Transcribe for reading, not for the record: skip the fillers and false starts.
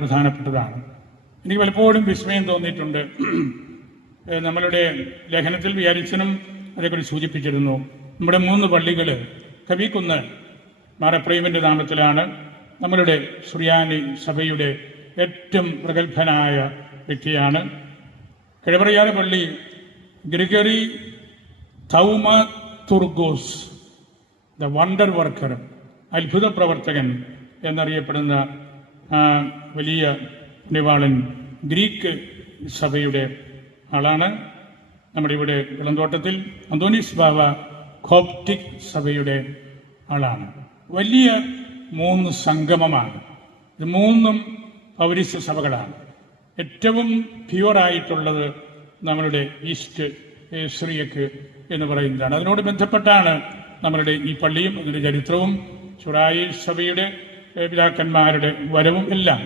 പ്രധാനപ്പെട്ടതാണ്. എനിക്ക് പലപ്പോഴും വിസ്മയം തോന്നിയിട്ടുണ്ട്. നമ്മളുടെ ലേഖനത്തിൽ വിചാരിച്ചനും അതേക്കുറിച്ച് സൂചിപ്പിച്ചിരുന്നു. നമ്മുടെ 3 പള്ളികൾ കവിക്കുന്ന് മാറപ്രേമിൻ്റെ നാമത്തിലാണ്. നമ്മളുടെ സുറിയാനി സഭയുടെ ഏറ്റവും പ്രഗത്ഭനായ വ്യക്തിയാണ്. കിഴവറയാറ് പള്ളി ഗ്രിഗറി തൗമാതുർഗോസ്, ദ വണ്ടർ വർക്കർ, അത്ഭുത പ്രവർത്തകൻ എന്നറിയപ്പെടുന്ന വലിയ പുണ്യവാളൻ ഗ്രീക്ക് സഭയുടെ ആളാണ്. നമ്മുടെ ഇവിടെ ഇളന്തോട്ടത്തിൽ അന്തോണീസ് ബാവ കോപ്റ്റിക് സഭയുടെ ആളാണ്. വലിയ 3 സംഗമമാണ്. ഇത് 3ഉം പൗരസ്ത്യ സഭകളാണ്. ഏറ്റവും പ്യുവറായിട്ടുള്ളത് നമ്മളുടെ ഈസ്റ്റ് സിറിയക്ക് എന്ന് പറയുന്നതാണ്. അതിനോട് ബന്ധപ്പെട്ടാണ് നമ്മളുടെ ഈ പള്ളിയും അതിൻ്റെ ചരിത്രവും ചുറായി സഭയുടെ പിതാക്കന്മാരുടെ വരവും എല്ലാം.